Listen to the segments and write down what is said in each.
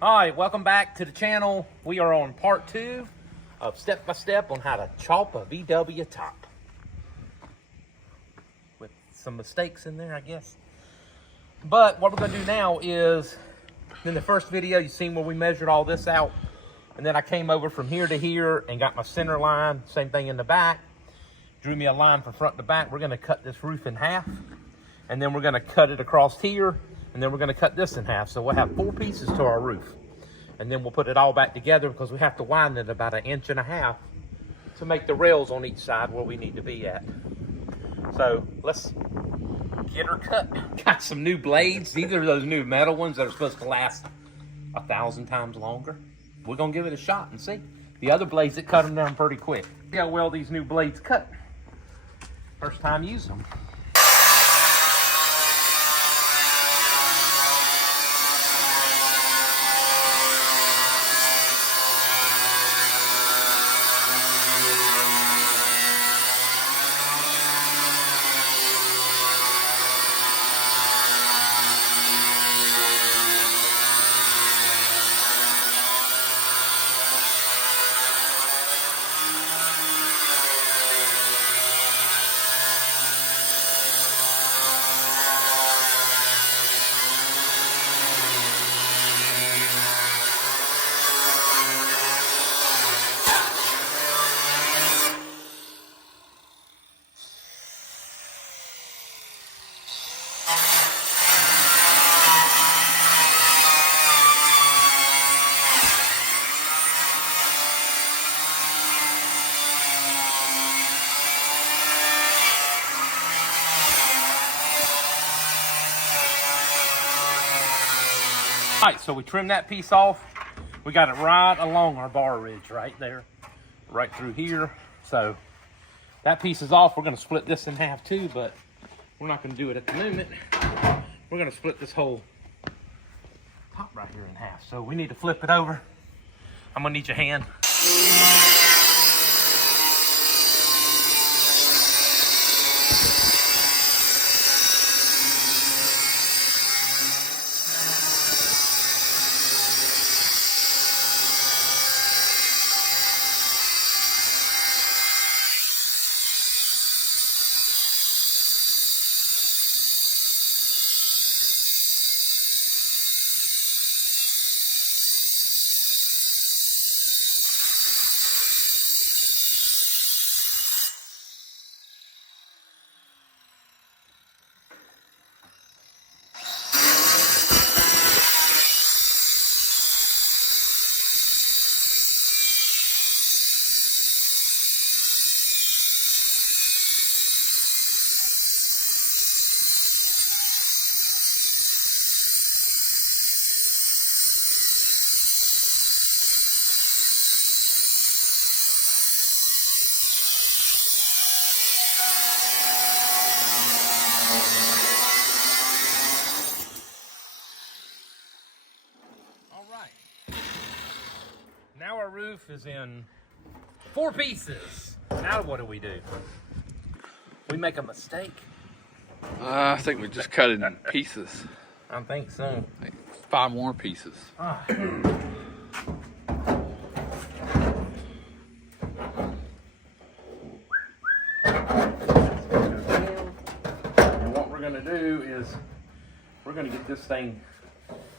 All right, welcome back to the channel. We are on part 2 of step-by-step on how to chop a VW top. With some mistakes in there, I guess. But what we're gonna do now is, in the first video, you seen where we measured all this out. And then I came over from here to here and got my center line, same thing in the back. Drew me a line from front to back. We're gonna cut this roof in half. And then we're gonna cut it across here. And then we're gonna cut this in half. So we'll have 4 pieces to our roof. And then we'll put it all back together because we have to widen it about 1.5 inches to make the rails on each side where we need to be at. So let's get her cut. Got some new blades. These are those new metal ones that are supposed to last 1,000 times longer. We're gonna give it a shot and see. The other blades that cut them down pretty quick. See how well these new blades cut. First time using them. All right, so we trimmed that piece off. We got it right along our bar ridge right there, right through here. So that piece is off. We're gonna split this in half too, but we're not gonna do it at the moment. We're gonna split this whole top right here in half. So we need to flip it over. I'm gonna need your hand. Now our roof is in 4 pieces. Now what do? We make a mistake? I think we just cut it in pieces. I think so. Like 5 more pieces. And what we're gonna do is we're gonna get this thing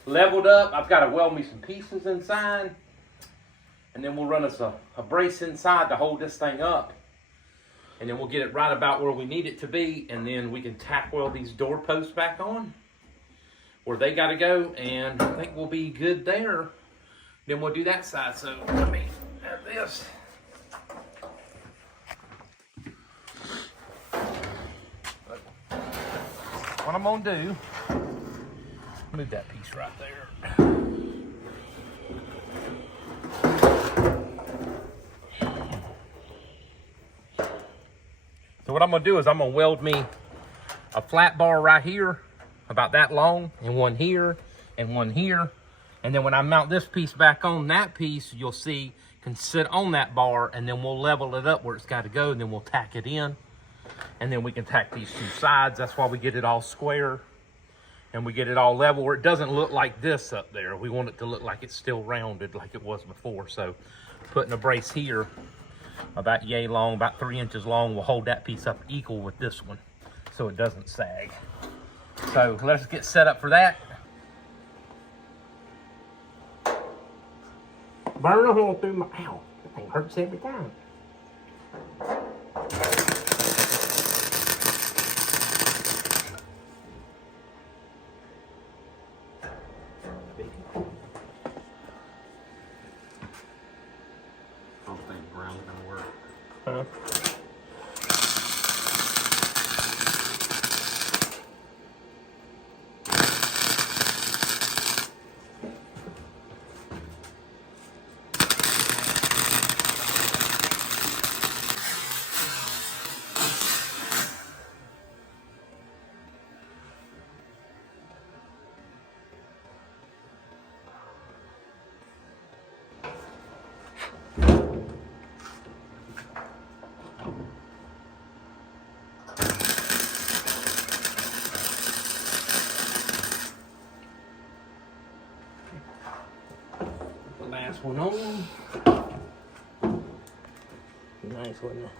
leveled up. I've got to weld me some pieces inside. And then we'll run us a brace inside to hold this thing up. And then we'll get it right about where we need it to be. And then we can tack weld these door posts back on where they got to go. And I think we'll be good there. Then we'll do that side. So let me have this. What I'm going to do, move that piece right there. So what I'm gonna do is I'm gonna weld me a flat bar right here, about that long, and one here, and one here. And then when I mount this piece back on that piece, you'll see can sit on that bar, and then we'll level it up where it's gotta go, and then we'll tack it in. And then we can tack these 2 sides. That's why we get it all square and we get it all level where it doesn't look like this up there. We want it to look like it's still rounded like it was before. So putting a brace here about yay long, about 3 inches long, will hold that piece up equal with this one so it doesn't sag. So let's get set up for that. Burn a hole through my, ow, that thing hurts every time. I don't think brown's gonna work. Huh? Last one on. Nice, wasn't it?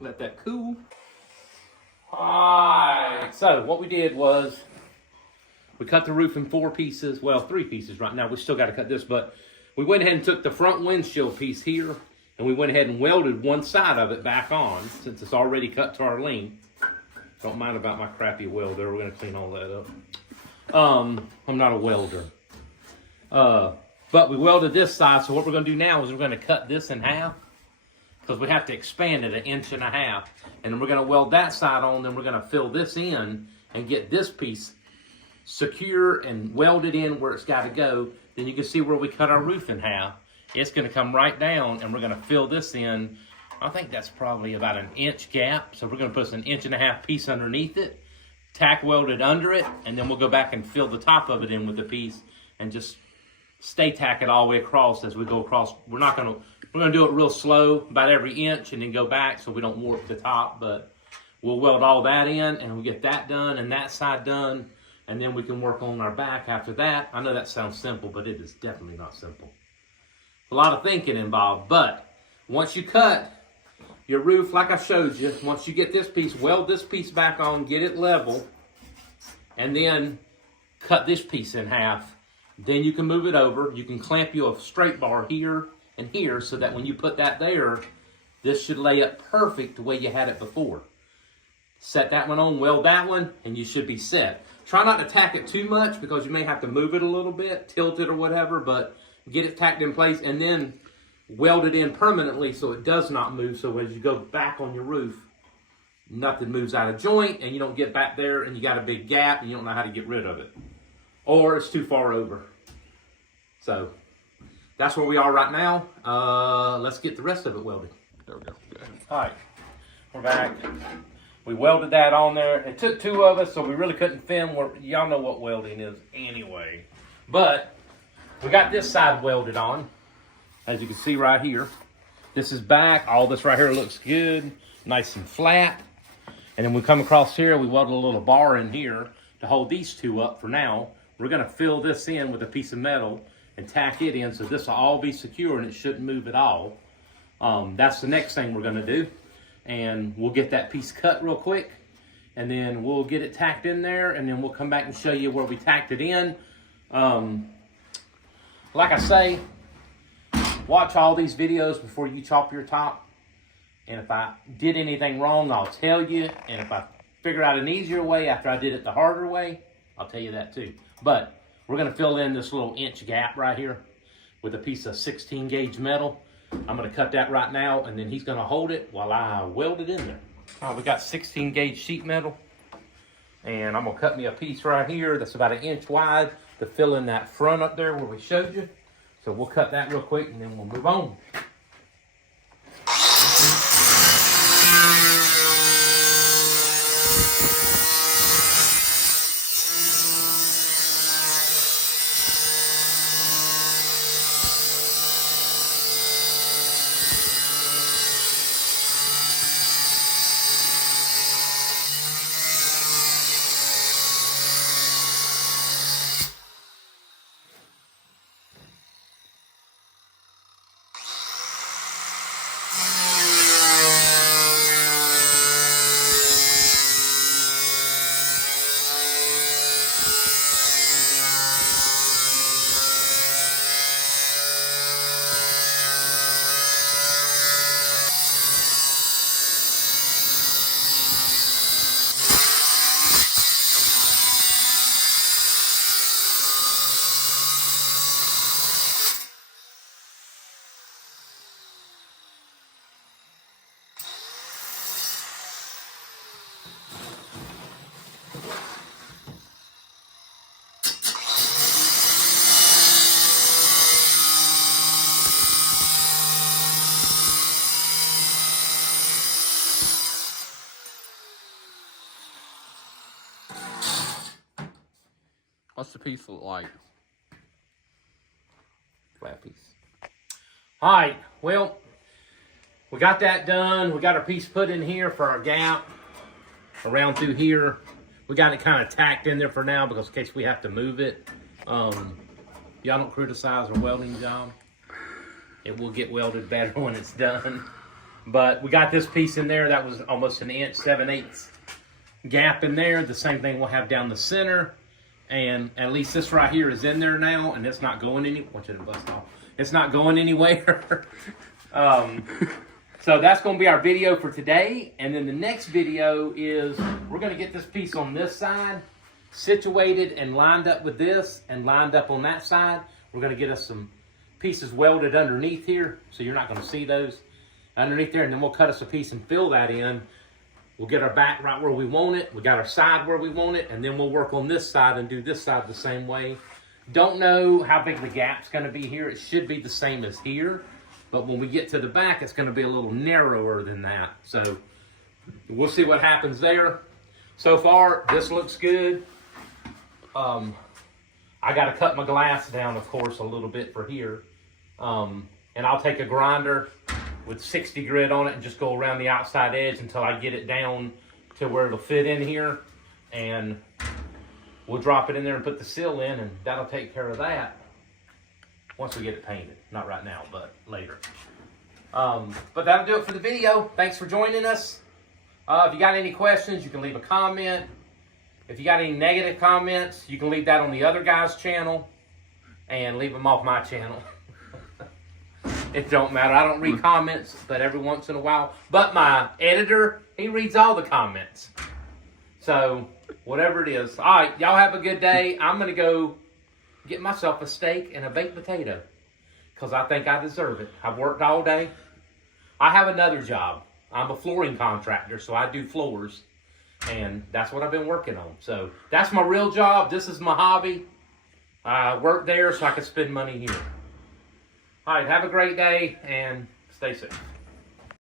Let that cool. Alright, so what we did was we cut the roof in 4 pieces, well 3 pieces right now. We still got to cut this, but we went ahead and took the front windshield piece here and we went ahead and welded one side of it back on since it's already cut to our length. Don't mind about my crappy welder, we're going to clean all that up. I'm not a welder. But we welded this side, so what we're going to do now is we're going to cut this in half, because we have to expand it 1.5 inches. And then we're gonna weld that side on, then we're gonna fill this in and get this piece secure and welded in where it's gotta go. Then you can see where we cut our roof in half. It's gonna come right down and we're gonna fill this in. I think that's probably about 1 inch gap. So we're gonna put an 1.5 inch piece underneath it, tack weld it under it, and then we'll go back and fill the top of it in with the piece and just stay tack it all the way across as we go across. We're gonna do it real slow, about every inch, and then go back so we don't warp the top, but we'll weld all that in and we'll get that done and that side done, and then we can work on our back after that. I know that sounds simple, but it is definitely not simple. A lot of thinking involved, but once you cut your roof, like I showed you, once you get this piece, weld this piece back on, get it level, and then cut this piece in half. Then you can move it over. You can clamp you a straight bar here and here so that when you put that there, this should lay up perfect the way you had it before. Set that one on, weld that one, and you should be set. Try not to tack it too much because you may have to move it a little bit, tilt it or whatever, but get it tacked in place and then weld it in permanently so it does not move. So as you go back on your roof, nothing moves out of joint and you don't get back there and you got a big gap and you don't know how to get rid of it. Or it's too far over. So that's where we are right now. Let's get the rest of it welded. There we go. All right, we're back. We welded that on there. It took 2 of us, so we really couldn't film. Y'all know what welding is anyway. But we got this side welded on, as you can see right here. This is back. All this right here looks good, nice and flat. And then we come across here, we welded a little bar in here to hold these 2 up for now. We're gonna fill this in with a piece of metal and tack it in so this will all be secure and it shouldn't move at all. That's the next thing we're gonna do. And we'll get that piece cut real quick and then we'll get it tacked in there and then we'll come back and show you where we tacked it in. Like I say, watch all these videos before you chop your top. And if I did anything wrong, I'll tell you. And if I figure out an easier way after I did it the harder way, I'll tell you that too. But we're gonna fill in this little inch gap right here with a piece of 16 gauge metal. I'm gonna cut that right now, and then he's gonna hold it while I weld it in there. All right, we got 16 gauge sheet metal, and I'm gonna cut me a piece right here that's about 1 inch wide to fill in that front up there where we showed you. So we'll cut that real quick, and then we'll move on. What's the piece look like? Flat piece. All right, well, we got that done. We got our piece put in here for our gap around through here. We got it kind of tacked in there for now because in case we have to move it. Y'all don't criticize our welding job. It will get welded better when it's done. But we got this piece in there that was almost 1 inch, 7/8 gap in there. The same thing we'll have down the center. And at least this right here is in there now, and it's not going any. Want you to bust off. It's not going anywhere. So that's going to be our video for today. And then the next video is we're going to get this piece on this side situated and lined up with this and lined up on that side. We're going to get us some pieces welded underneath here, so you're not going to see those underneath there. And then we'll cut us a piece and fill that in. We'll get our back right where we want it. We got our side where we want it. And then we'll work on this side and do this side the same way. Don't know how big the gap's going to be here. It should be the same as here. But when we get to the back, it's going to be a little narrower than that. So we'll see what happens there. So far, this looks good. I got to cut my glass down, of course, a little bit for here. And I'll take a grinder with 60 grit on it and just go around the outside edge until I get it down to where it'll fit in here. And we'll drop it in there and put the seal in, and that'll take care of that once we get it painted. Not right now, but later. But that'll do it for the video. Thanks for joining us. If you got any questions, you can leave a comment. If you got any negative comments, you can leave that on the other guy's channel and leave them off my channel. It don't matter. I don't read comments, but every once in a while. But my editor, he reads all the comments. So, whatever it is. All right, y'all have a good day. I'm going to go get myself a steak and a baked potato because I think I deserve it. I've worked all day. I have another job. I'm a flooring contractor, so I do floors. And that's what I've been working on. So, that's my real job. This is my hobby. I work there so I can spend money here. All right, have a great day and stay safe.